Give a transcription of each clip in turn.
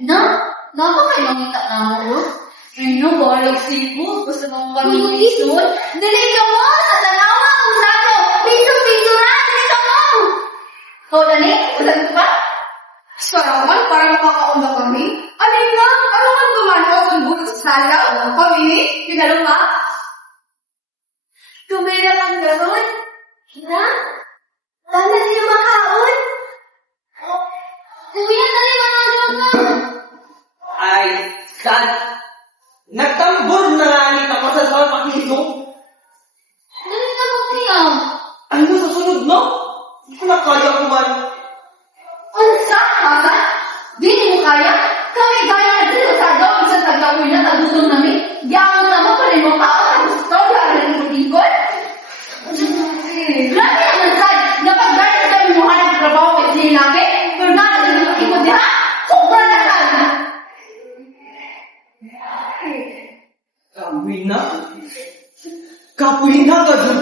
Na? Napakay mamita na mo. Ano, balik sipot. Gusto mong pamimisun. Dali ka mo! Sa tanawa! Ang sato! Piso-piso na! Dali ka mo! Ho, Dani? Ulan ko ba? Sarawan para makakaunda kami. Alin nga, ano kang gumano ang buto sa sala o kami? Pinalong ba? Tumira kang gano'n? Na? Tama din yung makaon? Kuya, dali mga ka! Ay, Dad, nagtambor na langit ako sa sarap pakito. Dali ka mo, kuya. Ano sa sunod, no? Hindi ko na kaya kuman. Ano sa? Kaka? Di mo kaya? Kami gaya na dito sa gawin sa tagawin na tagutom namin. Diyan na mo pa rin mo kaon. Gusto ka rin mo ikot? Grabe naman, Sad. Napag-gaya kami mo hanap trabaho at sinilaki. Pero natin yung ikot niya. Sobra na ka. Kapoy na ka dun.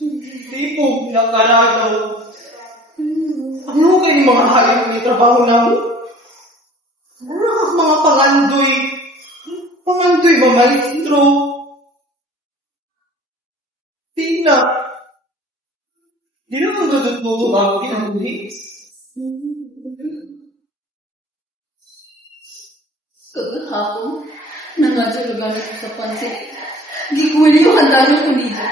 Hindi po nakaragaw. Ano kayo mga hayop ni trabaho namin? Ano ang mga pangandoy? Pangandoy ba, maestro? Tina. Di naman dudot mo ako kinabulis. Kagahapon, nangadyalugan ako sa pansit. Di ko yung handa ng kulida.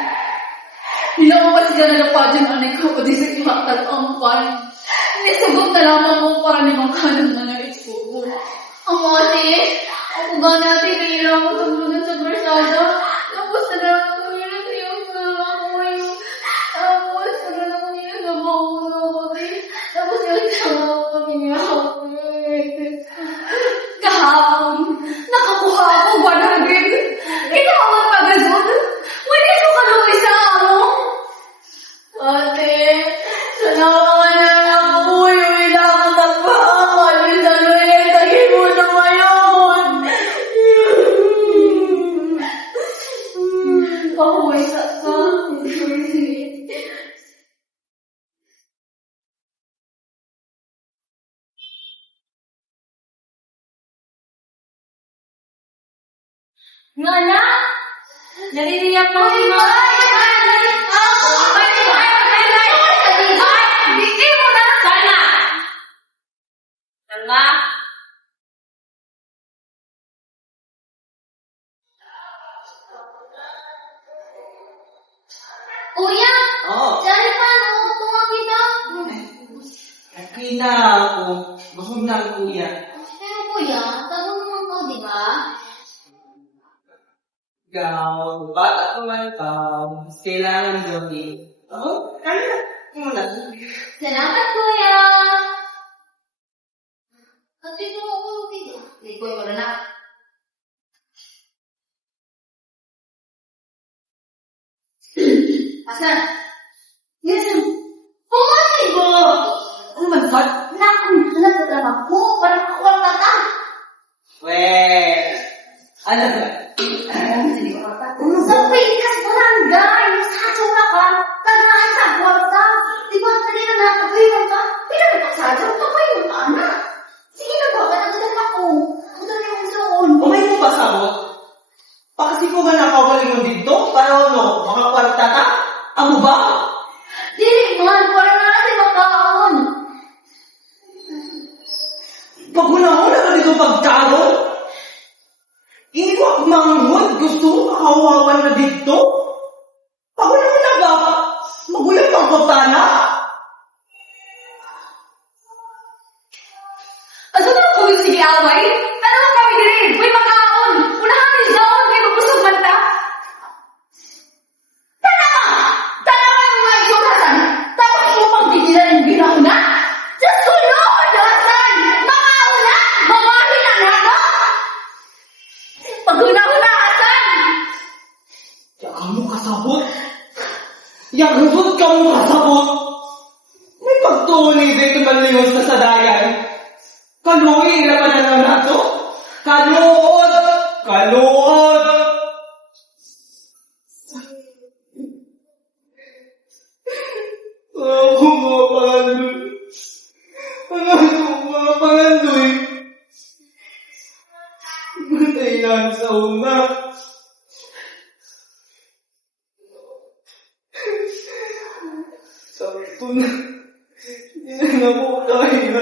Nilawang siya na lapadyan ang anay ko di sa imakal ang pan. Nisagot na lamang mo para ni makanan na na-expo. Ang mga tiye, ako ba natin kailangan ko taglunan sa bersada. Tapos na lang ako nila sa iyong kalakoy. Tapos na lang ako nila sa mga tapos yung sama ko niya. Kahapon, nakakuha ako 100. Kinawag pagazod. Wala ko kaluwi sa amo. Ate, sanawa na lang ako. Yung akong tagpahan. Yung danoy, tagin mo na ngayon. Pahuwi sa ka. Nga na! Naliliyak mo si Mama! Sana! Kuya! Oo. Diyan ka, nakukuha kita. Kaya na ako. Busog na ang kuya. Pero kuya, tanong mo ko, di ba? Ikaw, bata ko man ikaw. Kailangan gawin. Oo, kaya. Muna. Salamat, kuya! At dito mo ako dito. Hindi ko yung na. Asan? Yes, pumasig mo! Ano man, Dad? Nakakong trabaho mo. Parang kakuha ka ka. Weh. Ano ba? Sa pikas mo lang, guys. Sadyo na ka. Tanaan sa kwarta. Di ba kanina nakapagayang ka? Pinagpasadyo ka pa yung anak. Sige na ba? Kanagdan ako. Ang dali yung soon. Umay mo ba sabot? Pakasi ko nga nakagaling mo dito para ano, makakwarta ka? Amo ba? Dili man, para na natin makaon. Pag hula-hula ka dito pagkaroon, hindi ko ako manghod. Gusto mo makawawan na dito? Pag hula-hula ba? Magulang pang kotana? Asa na ako yung sige away? Ano mo kami dili? May makaon. Unahan ni John, kay mabusog man ta. Tanawa! Tanawa yung mga isorasan. Tapos mo pang bigilan yung ginauna? Sa sunod, Hasan! Makaon na! Mamahi na nato! Paghuna-huna, Hasan! Yak mo kasabot? Yak hubot ka mo kasabot? May pagtuloy dito manliwas na sa dayan. Kaluwi na pa na lang nato. Kaluod! Kaluod! Ako mga pangandoy. Mga pangandoy. Hindi na po kaya.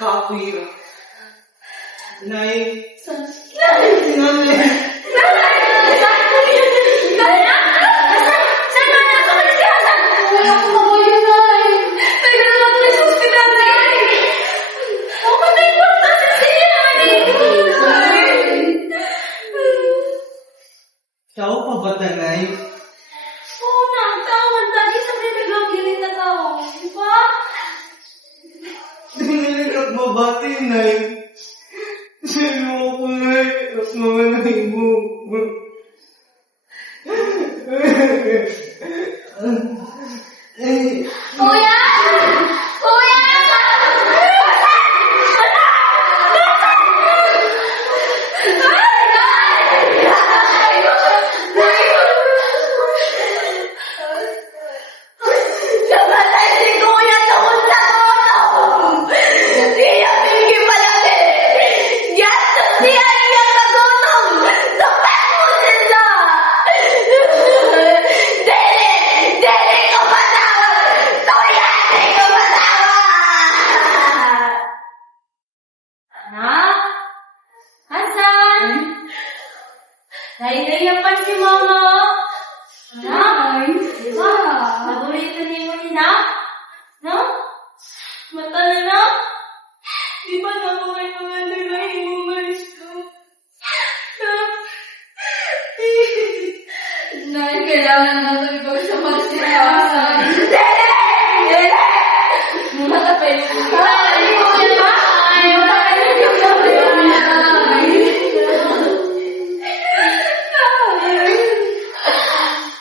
Kapira. Nay. Nanay. Tao pa ba tanay? Oo na, tawag. Lagi sa pinagagilin na tao. Diba? Dinilirap mabati, Nay. Sino ako, Nay? At mga Nay mo. Kuya! Kuya! Namatay si Kuya tungkol sa gutom! Di niya pinigil palagi! Yato siya niya sa gutom! Sapat mo sila! Dere! Dere ko patawag! Kuya! Dere ko patawag! Anak? Hasan? Naiiyakan si Mama? Anak? Diba? Paborito niyo mo ni Nak? No? Mata na na? Di ba naman mga nagay mo malis ko? Nay, kailangan natin ipagsamal si Hasan. Dere! Dere! Matapay mo. Ay, kuya ba? Ay, matapay mo.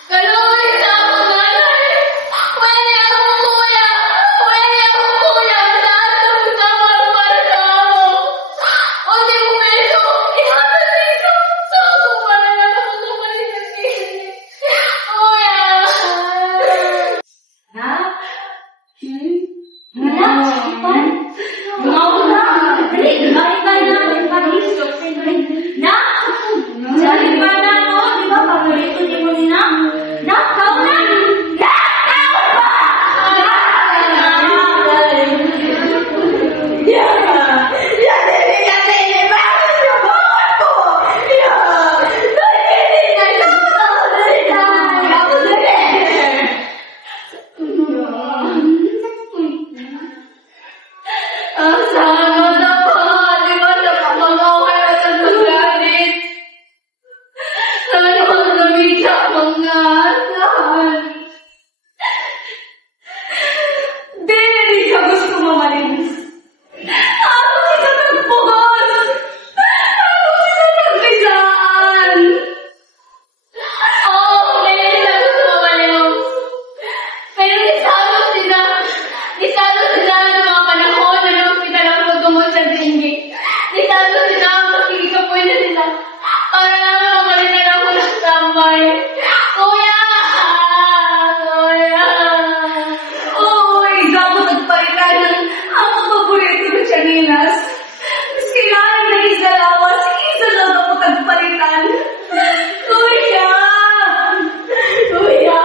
Kaloy na ako, nanay! Wala niya akong kuya! Wala niya akong kuya! Lahat ng usapan para sa ako! O di mo medyo ihatan dito! Sa ako para na ako kapalik ng kilig! Kuya! Nak? Anak? Ipan? Mawala! Dali! Balik ka na! Nak? Dali pa na ako! Di ba paborito niyo mo ni Nak? Nak, kau na! Nak, kau pa! Ang sama na pa! Di ba napapangaway at nagalit? Sana ang namita mga asan. Di ka gusto mamalis. Ako kita nagpugos. Ako kita nagbigaan. Oo, hindi na gusto mamalis. Pero isalo sila ng mga panahon na hospital ako magumot sa dengue. Isalo sila, makikikapoy na sila. Para lang mamalitan ako ng tambay. Kuya! Kuya! Uy, dapat nagpalitan ng ang paborito ng Chanilas. Mas kailangan na isa lawas, isa lang ako nagpalitan. Kuya! Kuya!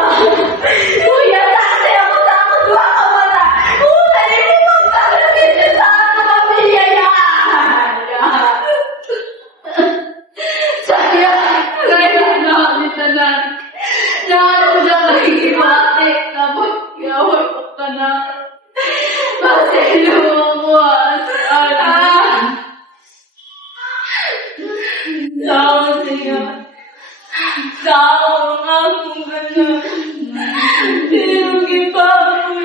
Kuya, dati ako takot mga kamata. Una, di mo magpapalapit na sa aking pamilya yan. Sayang, ngayon nakakitanan. Lahat ko na nakikibate. Tapos, yawag ko ka na. Maselo ako, Hasan. Tawag siya. Tawag akong ganun. Tinugin pa ako.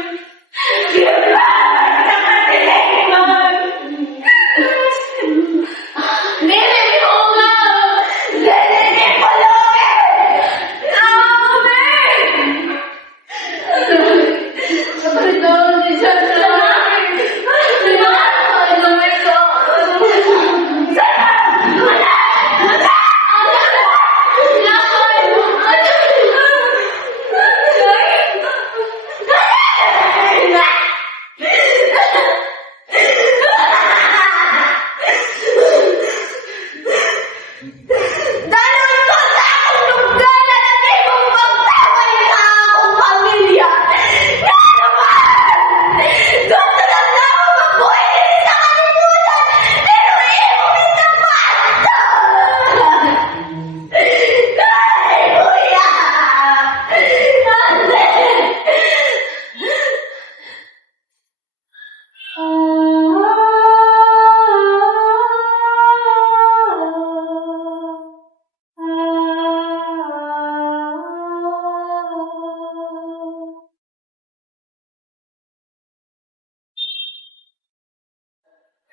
Kailangan sa katilingan. Nilin ko nga! Nilin ko lang! Tawag mo Kapag doon, di siya sa akin. Di ba? Ano mo ito? Sana! Wala! Wala! Nakay!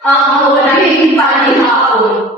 Ang naging panihapon.